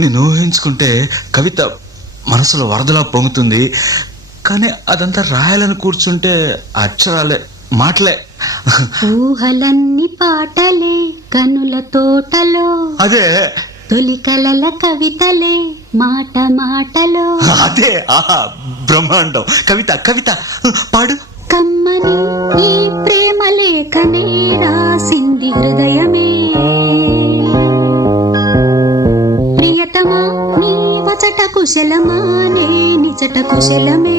నేను ఊహించుకుంటే కవిత మనసులో వరదలా పొంగుతుంది. కానీ అదంతా రాయాలని కూర్చుంటే అక్షరాలే, మాటలే. ఊహలన్నీ పాటలే కనుల తోటలో, అదే తొలి కలల కవితలే మాట మాటలో. అదే ఆహా బ్రహ్మాండం. కవిత కవిత పాడు. కమ్మని ఈ ప్రేమ లేఖనే రాసింది హృదయమే, ప్రియతమా నీ వచట కుశలమా నే నిచట కుశలమే.